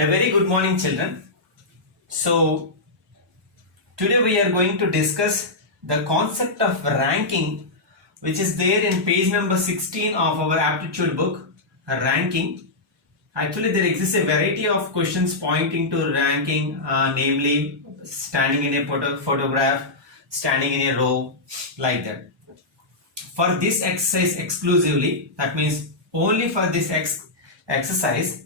A very good morning, children. So, today we are going to discuss the concept of ranking, which is there in page number 16 of our aptitude book, ranking. Actually, there exists a variety of questions pointing to ranking, namely standing in a photograph, standing in a row, like that. For this exercise exclusively, that means only for this exercise,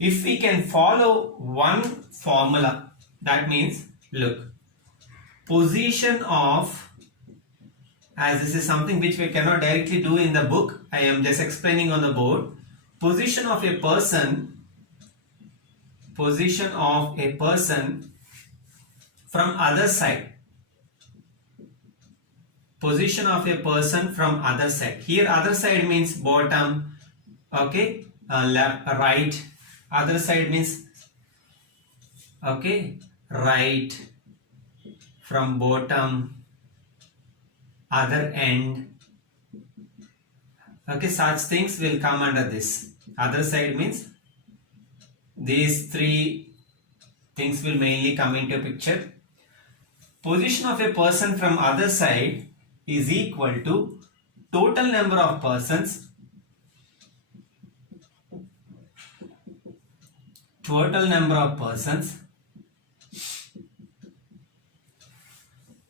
if we can follow one formula, that means, look, position of, as this is something which we cannot directly do in the book, I am just explaining on the board. Position of a person from other side. Position of a person from other side. Here other side means bottom, okay, left, right. Other side means, okay, right, from bottom, other end. Okay, such things will come under this. Other side means these three things will mainly come into picture. Position of a person from other side is equal to total number of persons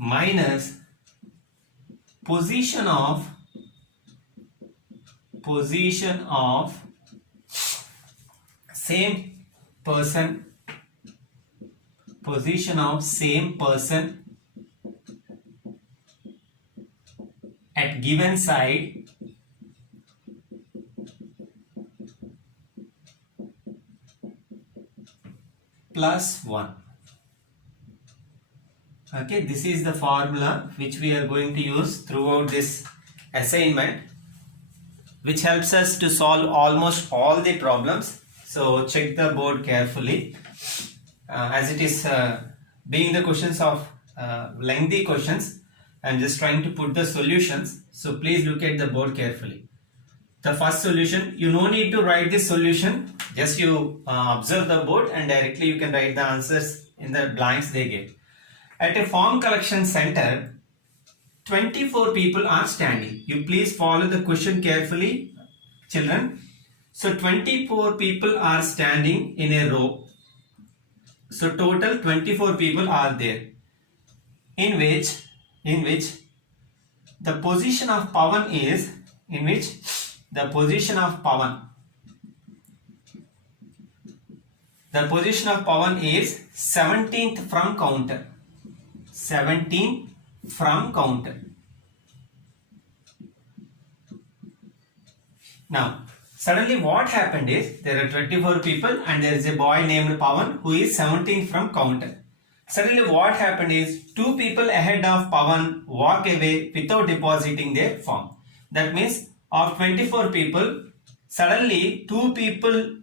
minus position of same person at given side plus 1. Okay, this is the formula which we are going to use throughout this assignment, which helps us to solve almost all the problems. So check the board carefully, as it is being the questions of lengthy questions. I'm just trying to put the solutions, so please look at the board carefully. The first solution, you no need to write this solution, just you observe the board and directly you can write the answers in the blanks they gave. At a form collection center, 24 people are standing. You please follow the question carefully, children. So 24 people are standing in a row. So total 24 people are there, in which the position of Pawan is, the position of Pawan is 17th from counter. 17 from counter. Now, suddenly what happened is, there are 24 people and there is a boy named Pawan who is 17 from counter. Suddenly what happened is, 2 people ahead of Pawan walk away without depositing their form. That means of 24 people, suddenly 2 people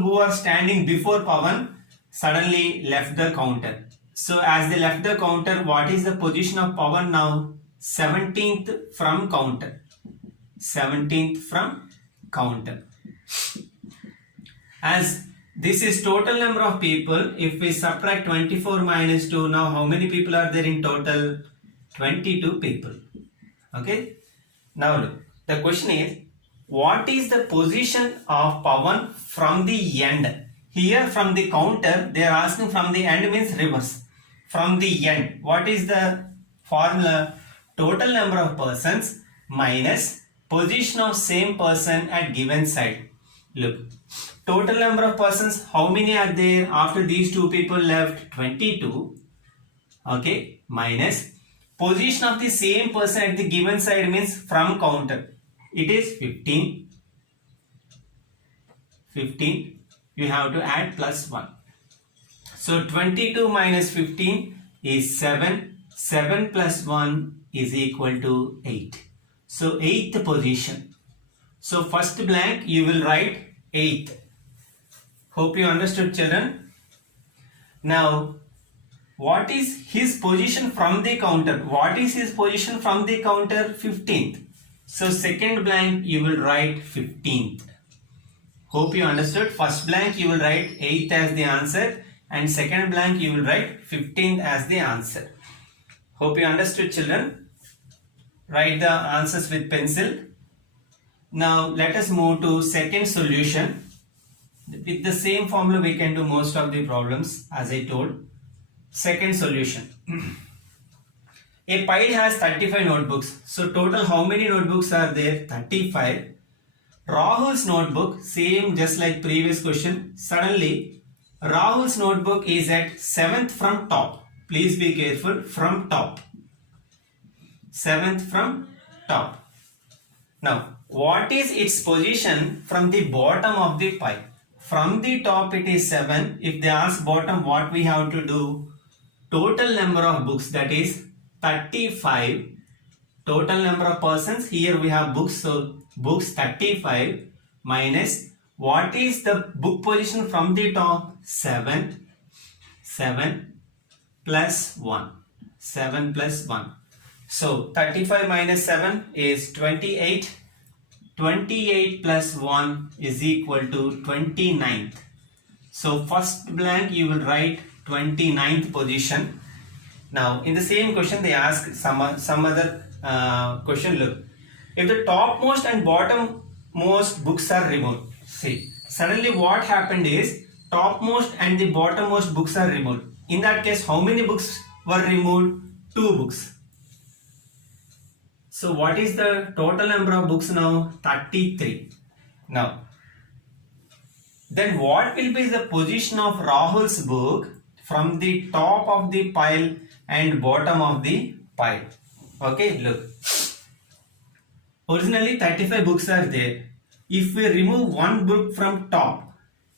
who are standing before Pawan suddenly left the counter. So as they left the counter, what is the position of Pawan now? 17th from counter. 17th from counter. As this is total number of people, if we subtract 24 minus 2, now how many people are there in total? 22 people. Okay. Now look, the question is, what is the position of Pawan from the end? Here from the counter, they are asking from the end means reverse. From the end, what is the formula? Total number of persons minus position of same person at given side. Look, total number of persons, how many are there after these 2 people left? 22. Okay, minus position of the same person at the given side means from counter. It is 15. 15. You have to add plus 1. So 22 minus 15 is 7. 7 plus 1 is equal to 8. So 8th position. So first blank you will write 8th. Hope you understood, children. Now, what is his position from the counter? What is his position from the counter? 15th. So second blank you will write 15th. Hope you understood. First blank you will write 8th as the answer and second blank you will write 15th as the answer. Hope you understood, children. Write the answers with pencil. Now let us move to second solution. With the same formula we can do most of the problems as I told. Second solution. A pile has 35 notebooks. So total how many notebooks are there? 35. Rahul's notebook, same just like previous question. Suddenly, Rahul's notebook is at 7th from top. Please be careful, from top. 7th from top. Now, what is its position from the bottom of the pile? From the top it is 7. If they ask bottom, what we have to do? Total number of books, that is 35. Total number of persons, here we have books, so books 35 minus what is the book position from the top? 7 plus 1. 7 plus 1. So 35 minus 7 is 28. 28 plus 1 is equal to 29th. So first blank you will write 29th position. Now in the same question they ask some other question. Look, if the topmost and bottommost books are removed, see, suddenly what happened is topmost and the bottommost books are removed. In that case, how many books were removed? 2 books. So what is the total number of books now? 33. Now, then what will be the position of Rahul's book from the top of the pile and bottom of the pile? Okay, look. Originally 35 books are there. If we remove one book from top,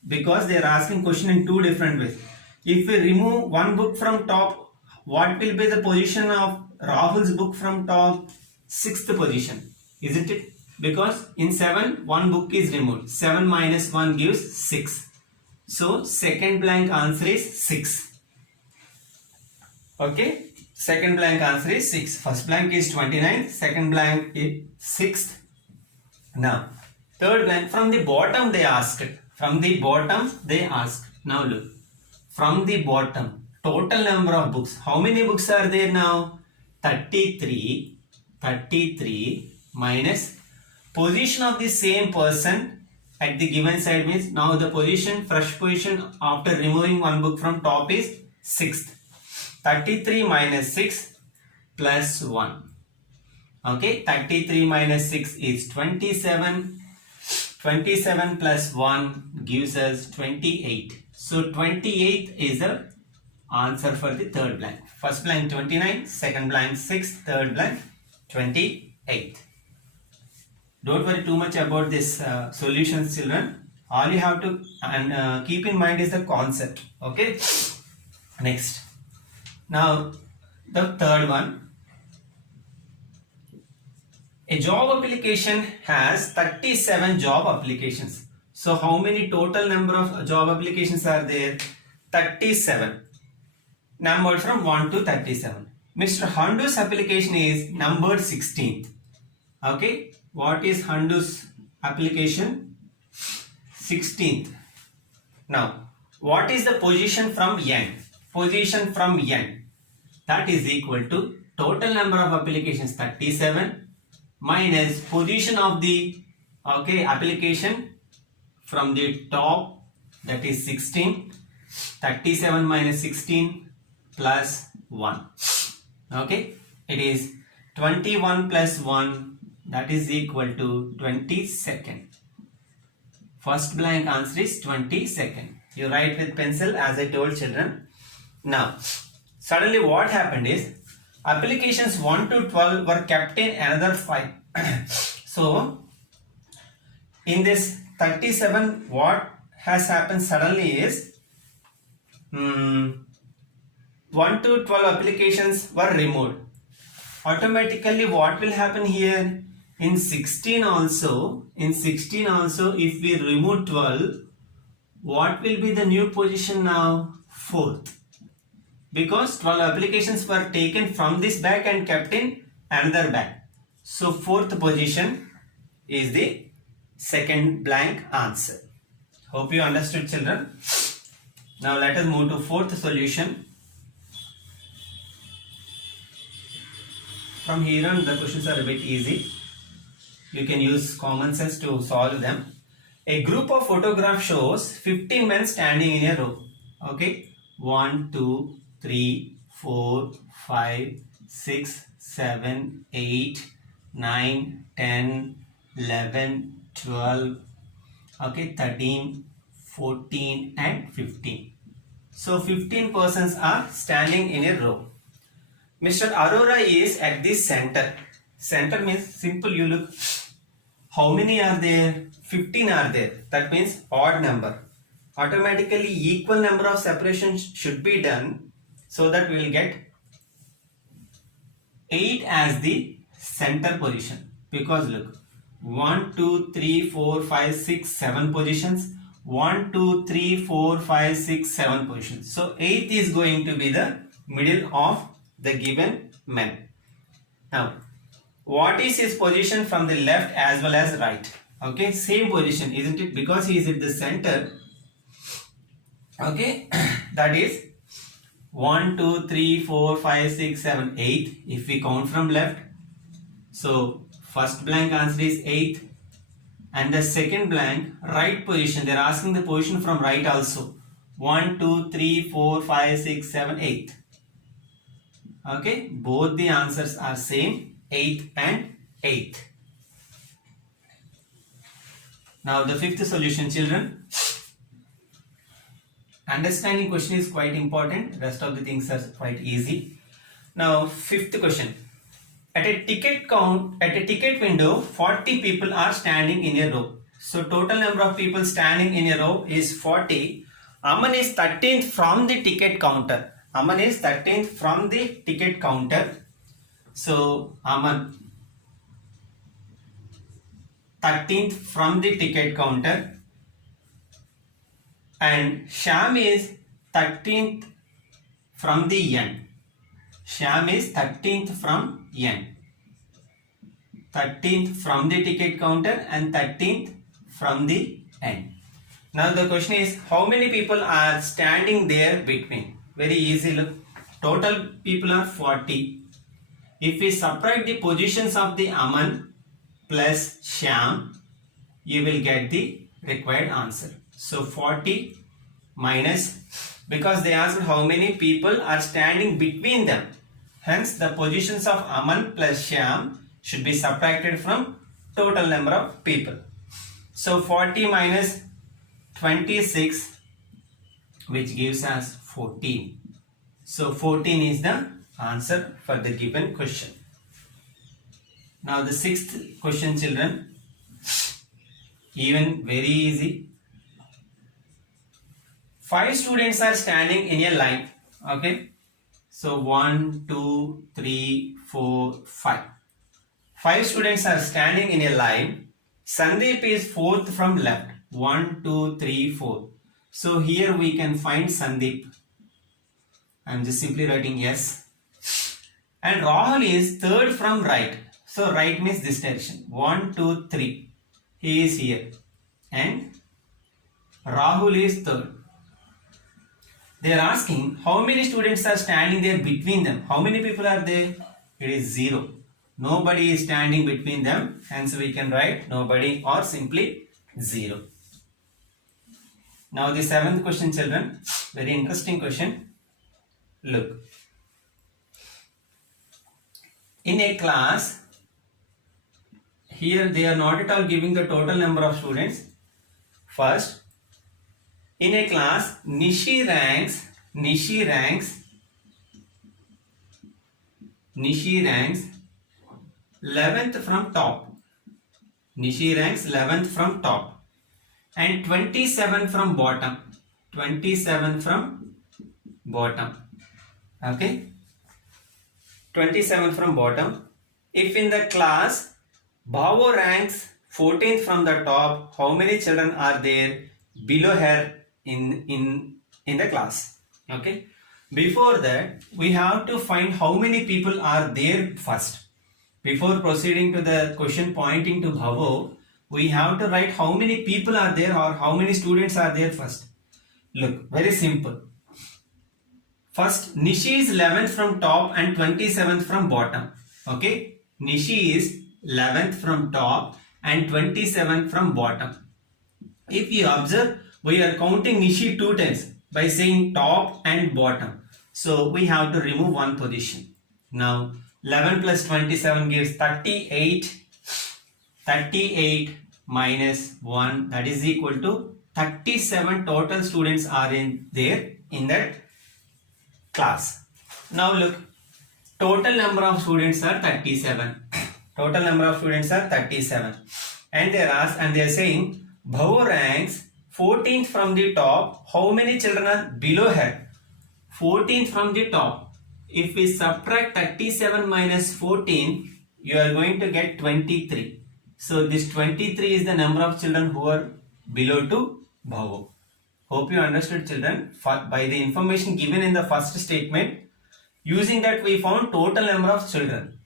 because they are asking question in two different ways. If we remove one book from top, what will be the position of Rahul's book from top? 6th position, isn't it? Because in 7, one book is removed. 7 minus 1 gives 6. So second blank answer is 6. Okay. Second blank answer is 6. First blank is 29. Second blank is 6th. Now, third blank, from the bottom they asked. From the bottom they asked. Now look. From the bottom, total number of books. How many books are there now? 33. 33 minus position of the same person at the given side means now the position, fresh position after removing one book from top is 6th. 33 minus 6 plus 1. Okay, 33 minus 6 is 27. 27 plus 1 gives us 28. So 28 is the answer for the third blank. First blank 29, second blank 6, third blank 28. Don't worry too much about this solutions, children. All you have to keep in mind is the concept. Okay. Next. Now the third one. A job application has 37 job applications. So how many total number of job applications are there? 37. Numbered from 1 to 37. Mr. Handu's application is numbered 16th. Okay. What is Handu's application? 16th. Now, what is the position from N? Position from N. That is equal to total number of applications 37 minus position of the application from the top, that is 16. 37 minus 16 plus 1. Okay, it is 21 plus 1, that is equal to 22nd. First blank answer is 22nd. You write with pencil as I told children. Now, suddenly what happened is applications 1 to 12 were kept in another 5. So, in this 37, what has happened suddenly is 1 to 12 applications were removed. Automatically what will happen here? In 16 also, if we remove 12, what will be the new position now? 4th. Because 12 applications were taken from this bag and kept in another bag. So 4th position is the second blank answer. Hope you understood, children. Now let us move to fourth solution. From here on, the questions are a bit easy. You can use common sense to solve them. A group of photographs shows 15 men standing in a row. Okay, 1, 2, 3, 4, 5, 6, 7, 8, 9, 10, 11, 12, okay, 13, 14 and 15. So 15 persons are standing in a row. Mr. Arora is at the center. Center means simple, you look. How many are there? 15 are there. That means odd number. Automatically equal number of separations should be done so that we will get 8 as the center position. Because look, 1, 2, 3, 4, 5, 6, 7 positions. 1, 2, 3, 4, 5, 6, 7 positions. So 8th is going to be the middle of the given man. Now, what is his position from the left as well as right? Okay, same position, isn't it? Because he is at the center. Okay, that is 1, 2, 3, 4, 5, 6, 7, 8. If we count from left, so first blank answer is 8th. And the second blank, right position. They are asking the position from right also. 1, 2, 3, 4, 5, 6, 7, 8th. Okay, both the answers are same, 8th and 8th. Now the fifth solution, children. Understanding question is quite important. Rest of the things are quite easy. Now fifth question. At a ticket window, 40 people are standing in a row. So total number of people standing in a row is 40. Aman is 13th from the ticket counter. Aman is 13th from the ticket counter. So Aman 13th from the ticket counter. And Sham is 13th from the end. Sham is 13th from end. 13th from the ticket counter and 13th from the end. Now the question is, how many people are standing there between? Very easy, look. Total people are 40. If we subtract the positions of the Aman plus Sham, you will get the required answer. So 40 minus, because they asked how many people are standing between them. Hence the positions of Aman plus Sham should be subtracted from total number of people. So 40 minus 26, which gives us 14. So 14 is the answer for the given question. Now the sixth question, children. Even very easy. 5 students are standing in a line. Okay. So 1, 2, 3, 4, 5. 5 students are standing in a line. Sandeep is 4th from left. 1, 2, 3, 4. So here we can find Sandeep. I am just simply writing yes. And Rahul is 3rd from right. So right means this direction. 1, 2, 3. He is here. And Rahul is 3rd. They are asking how many students are standing there between them. How many people are there? It is 0. Nobody is standing between them. Hence we can write nobody or simply 0. Now the 7th question, children. Very interesting question. Look. In a class, here they are not at all giving the total number of students. First, in a class, Nishi ranks 11th from top. Nishi ranks 11th from top. And 27 from bottom. 27 from bottom. Okay. 27 from bottom. If in the class, Bhavo ranks 14th from the top, how many children are there below her in the class? Okay. Before that, we have to find how many people are there first. Before proceeding to the question pointing to Bhavo, we have to write how many people are there or how many students are there first. Look, very simple. First, Nishi is 11th from top and 27th from bottom. Okay, Nishi is 11th from top and 27th from bottom. If you observe, we are counting Nishi two times by saying top and bottom. So we have to remove one position. Now 11 plus 27 gives 38. 38 minus 1, that is equal to 37 total students are in that class. Now look, total number of students are 37. Total number of students are 37. And they are saying Bhavu ranks 14th from the top. How many children are below her? 14th from the top. If we subtract 37 minus 14, you are going to get 23. So this 23 is the number of children who are below to Bhavu. Hope you understood, children. By the information given in the first statement, using that we found total number of children.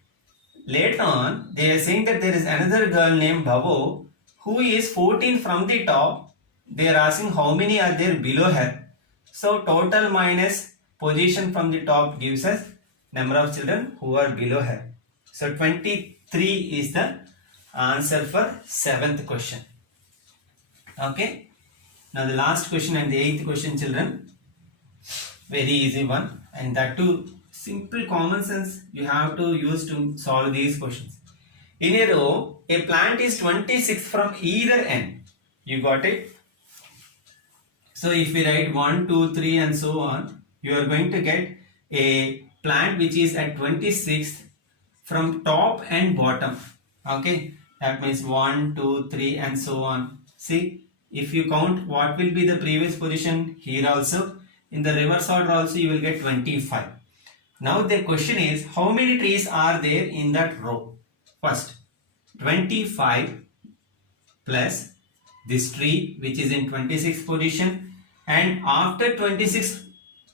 Later on, they are saying that there is another girl named Bhavu who is 14 from the top. They are asking how many are there below her. So total minus position from the top gives us number of children who are below her. So 23 is the answer for 7th question. Okay. Now the last question and the 8th question, children. Very easy one, and that too simple common sense you have to use to solve these questions. In a row, a plant is 26 from either end. You got it? So if we write 1, 2, 3 and so on, you are going to get a plant which is at 26th from top and bottom. Okay, that means 1, 2, 3 and so on. See, if you count what will be the previous position here also, in the reverse order also you will get 25. Now the question is, how many trees are there in that row? First, 25 plus this tree which is in 26th position, and after 26,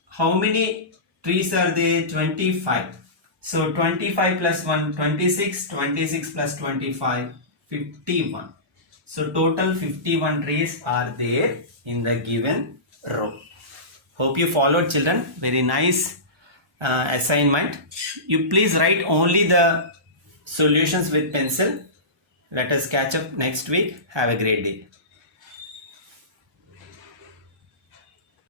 how many trees are there? 25. So 25 plus 1, 26, 26 plus 25, 51. So total 51 trees are there in the given row. Hope you followed, children. Very nice assignment. You please write only the solutions with pencil. Let us catch up next week. Have a great day.